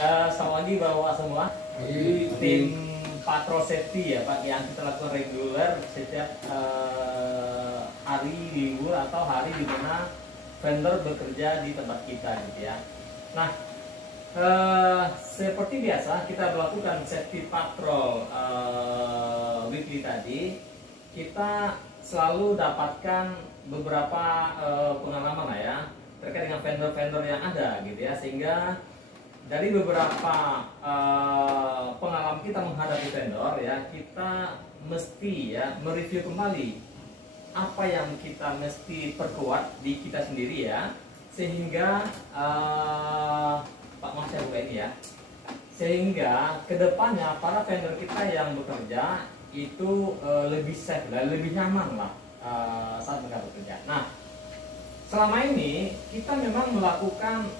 Selamat pagi Bapak semua. Jadi tim patrol safety ya Pak, yang kita lakukan reguler setiap hari libur atau hari di mana vendor bekerja di tempat kita gitu ya. Nah, seperti biasa kita melakukan safety patrol weekly tadi. Kita selalu dapatkan beberapa pengalaman lah ya terkait dengan vendor-vendor yang ada gitu ya, sehingga dari beberapa pengalaman kita menghadapi vendor ya, kita mesti ya mereview kembali apa yang kita mesti perkuat di kita sendiri ya, sehingga Pak Mas saya buka ini ya, sehingga kedepannya para vendor kita yang bekerja itu lebih safe dan lebih nyaman lah saat mereka bekerja. Nah, selama ini kita memang melakukan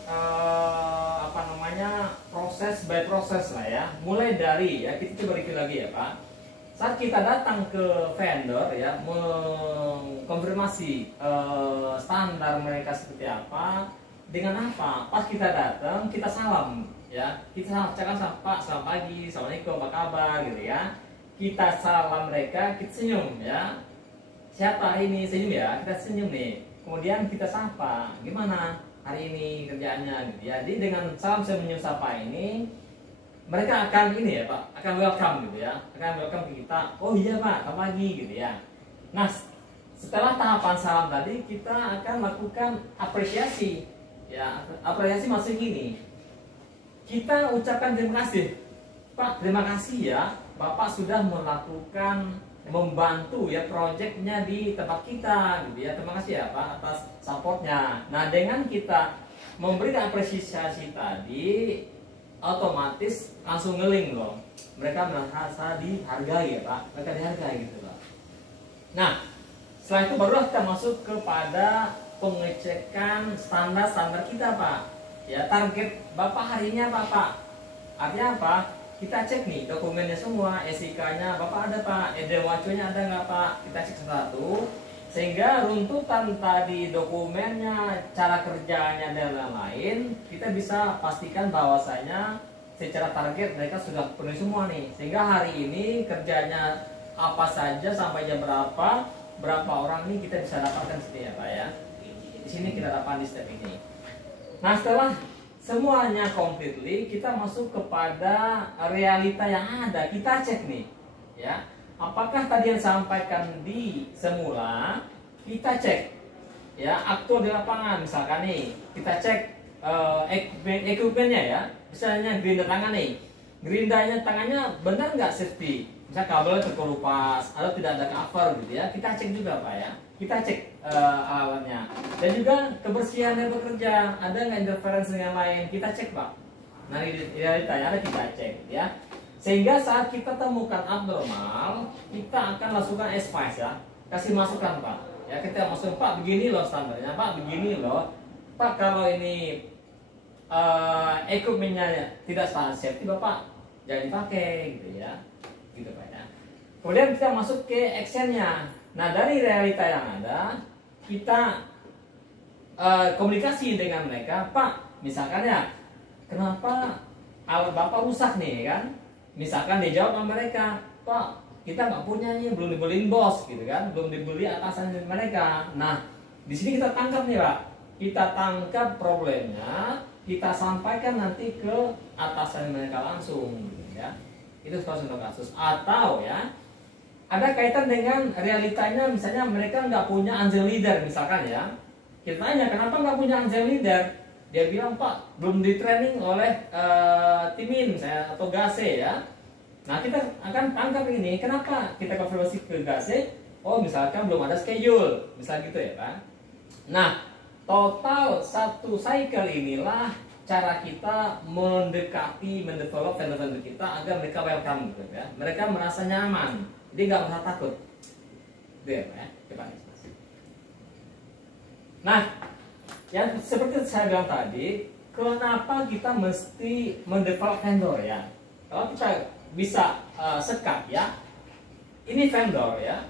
proses by proses lah ya, mulai dari ya kita coba review lagi ya Pak. Saat kita datang ke vendor ya, mengkonfirmasi standar mereka seperti apa, dengan apa? Pas kita datang kita salam ya, kita cakap Pak selamat pagi, assalamualaikum, apa kabar gitu ya. Kita salam mereka, kita senyum ya. Siapa hari ini senyum ya, kita senyum nih. Kemudian kita sapa, gimana hari ini kerjaannya gitu ya. Jadi dengan salam senyum sapa ini, mereka akan ini ya Pak, akan welcome gitu ya, akan welcome ke kita. Oh iya Pak, selamat pagi gitu ya. Nah, setelah tahapan salam tadi, kita akan lakukan apresiasi ya. Apresiasi maksudnya gini, kita ucapkan terima kasih Pak, terima kasih ya Bapak sudah melakukan membantu ya proyeknya di tempat kita gitu ya. Terima kasih ya Pak atas supportnya. Nah, dengan kita memberikan apresiasi tadi, otomatis langsung ngeling loh. Mereka merasa dihargai ya Pak. Mereka dihargai gitu Pak. Nah, setelah itu barulah kita masuk kepada pengecekan standar-standar kita Pak. Ya, target Bapak harinya apa Pak? Artinya apa? Kita cek nih dokumennya semua, SIK-nya Bapak ada Pak, EDWACO-nya ada nggak Pak? Kita cek satu, sehingga runtutan tadi dokumennya, cara kerjanya dan lain-lain, kita bisa pastikan bahwasanya secara target mereka sudah penuhi semua nih. Sehingga hari ini kerjanya apa saja sampai jam berapa orang nih kita bisa dapatkan seperti apa ya. Di sini kita dapat di step ini. Nah, setelah semuanya completely, kita masuk kepada realita yang ada. Kita cek nih ya, apakah tadi yang sampaikan di semula, kita cek ya aktual di lapangan. Misalkan nih kita cek equipmentnya ya, misalnya gerinda tangan nih, gerindanya tangannya benar nggak safety, misal kabelnya terkelupas atau tidak ada cover gitu ya, kita cek juga Pak ya. Kita cek alatnya, dan juga kebersihan yang bekerja, ada nggak interferensi dengan lain, kita cek Pak. Nah, realitanya ada, kita cek ya, sehingga saat kita temukan abnormal, kita akan langsungkan advice ya, kasih masukan Pak ya. Kita masukkan Pak, begini loh standarnya Pak, begini loh Pak, kalau ini equipmentnya tidak standar safety Bapak jangan dipakai gitu ya, gitu Pak ya. Kemudian kita masuk ke actionnya. Nah, dari realita yang ada, kita komunikasi dengan mereka. Pak, misalkan ya, kenapa alat Bapak rusak nih kan? Misalkan dijawab sama mereka, Pak, kita nggak punya nih, belum dibeliin bos gitu kan, belum dibeli atasan mereka. Nah, di sini kita tangkap nih Pak, kita tangkap problemnya, kita sampaikan nanti ke atasan mereka langsung, gitu ya. Itu kasus untuk kasus. Atau ya, ada kaitan dengan realitanya, misalnya mereka nggak punya angel leader misalkan ya. Kita tanya kenapa nggak punya angel leader, dia bilang Pak belum di training oleh timin misalnya atau GASE ya. Nah, kita akan tangkap ini, kenapa kita konfirmasi ke GASE, oh misalkan belum ada schedule misal gitu ya Pak. Nah, total satu cycle inilah cara kita mendekati, mendevelop vendor-vendor kita agar mereka welcome gitu ya, mereka merasa nyaman, dia nggak merasa takut. Itu ya Pak ya. Coba. Nah, yang seperti saya bilang tadi, kenapa kita mesti mendevelop vendor ya? Kalau kita bisa sekat ya, ini vendor ya,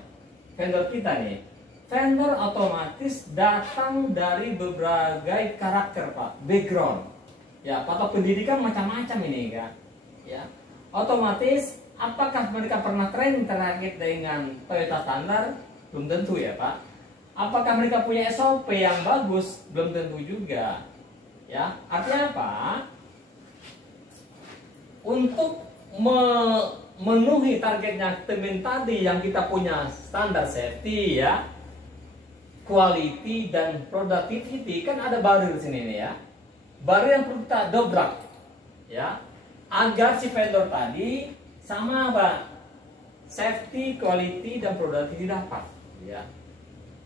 vendor kita nih, vendor otomatis datang dari berbagai karakter Pak, background. Ya, patok pendidikan macam-macam ini kan. Ya. Otomatis apakah mereka pernah training terkait dengan Toyota standar? Belum tentu ya, Pak. Apakah mereka punya SOP yang bagus? Belum tentu juga. Ya, artinya apa? Untuk memenuhi targetnya temen tadi yang kita punya standar safety ya, quality dan productivity, kan ada barrier di sini nih ya. Barrier yang perlu kita dobrak ya, agar si vendor tadi sama Pak, safety, quality dan productivity dapat ya.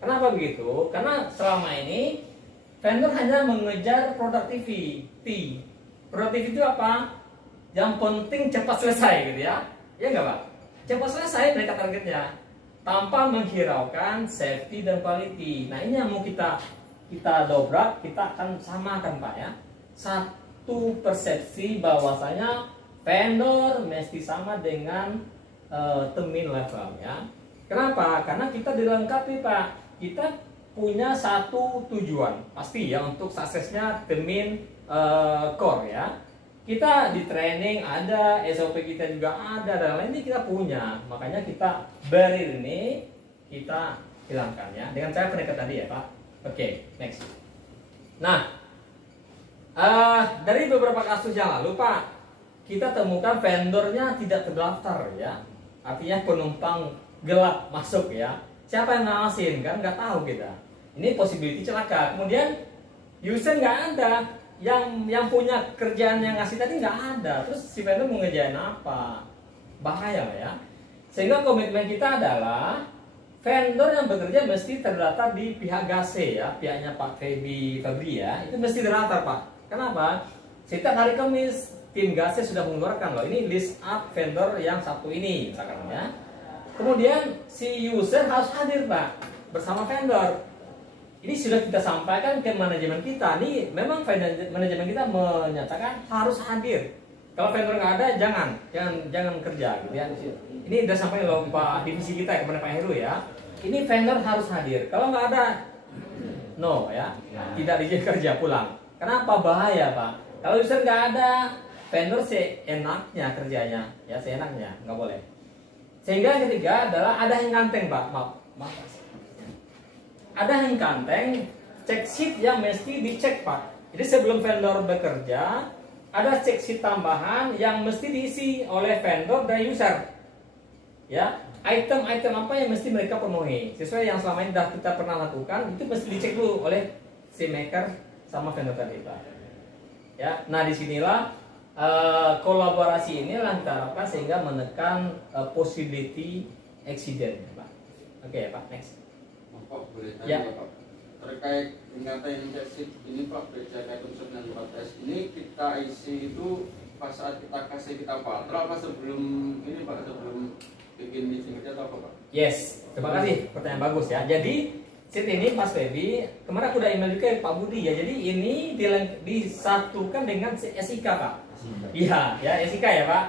Kenapa begitu? Karena selama ini vendor hanya mengejar productivity. Productivity itu apa? Yang penting cepat selesai gitu ya. Ya enggak, Pak? Cepat selesai mereka targetnya tanpa menghiraukan safety dan quality. Nah, ini yang mau kita dobrak, kita akan samakan, Pak ya. Satu persepsi bahwasanya vendor mesti sama dengan temin level ya. Kenapa? Karena kita dilengkapi, Pak. Kita punya satu tujuan pasti ya untuk suksesnya temin core ya. Kita di training ada, SOP kita juga ada, dan lain ini kita punya. Makanya kita barrier ini kita hilangkan ya dengan cara pendekatan tadi ya, Pak. Oke, next. Nah, dari beberapa kasus yang lalu, Pak, kita temukan vendornya tidak terdaftar ya. Artinya penumpang gelap masuk ya. Siapa yang ngawasin kan? Nggak tahu kita. Ini possibility celaka. Kemudian user nggak ada. Yang punya kerjaan yang ngasih tadi nggak ada, terus si vendor mau ngerjain apa? Bahaya ya. Sehingga komitmen kita adalah vendor yang bekerja mesti terdaftar di pihak GASE ya, pihaknya Pak Febri ya, itu mesti terdaftar, Pak. Kenapa? Setiap hari Kamis tim GASE sudah mengeluarkan loh, ini list up vendor yang satu ini misalkan ya. Kemudian si user harus hadir, Pak, bersama vendor. Ini sudah kita sampaikan ke manajemen kita. Nih memang manajemen kita menyatakan harus hadir. Kalau vendor nggak ada, jangan kerja gitu ya. Ini udah sampai loh Pak divisi kita kepada Pak Heru ya. Ini vendor harus hadir. Kalau nggak ada, no ya, tidak diizinkan kerja pulang. Kenapa? Bahaya, Pak. Kalau user nggak ada, vendor seenaknya kerjanya ya, seenaknya nggak boleh. Sehingga yang ketiga adalah ada yang ganteng, Pak. Maaf. Ada yang kanteng, cek sheet yang mesti dicek, Pak. Jadi sebelum vendor bekerja, ada cek sheet tambahan yang mesti diisi oleh vendor dan user. Ya, item-item apa yang mesti mereka penuhi sesuai yang selama ini sudah kita pernah lakukan, itu mesti dicek dulu oleh si maker sama vendor tadi, Pak. Ya, nah disinilah kolaborasi ini kita harapkan sehingga menekan possibility accident, Pak. Oke, Pak, next. Pak, boleh tanya ya, Pak, terkait dengan cek sheet ini Pak, beda kayak konsep yang 14 ini kita isi itu pas saat kita kasih kita filter apa sebelum ini Pak, sebelum bikin izin kerja atau apa Pak? Yes, terima kasih, pertanyaan bagus ya. Jadi sheet ini Mas Febi, kemarin aku udah email juga ke Pak Budi ya. Jadi ini disatukan dengan SIK, Pak. Iya, ya SIK ya, Pak.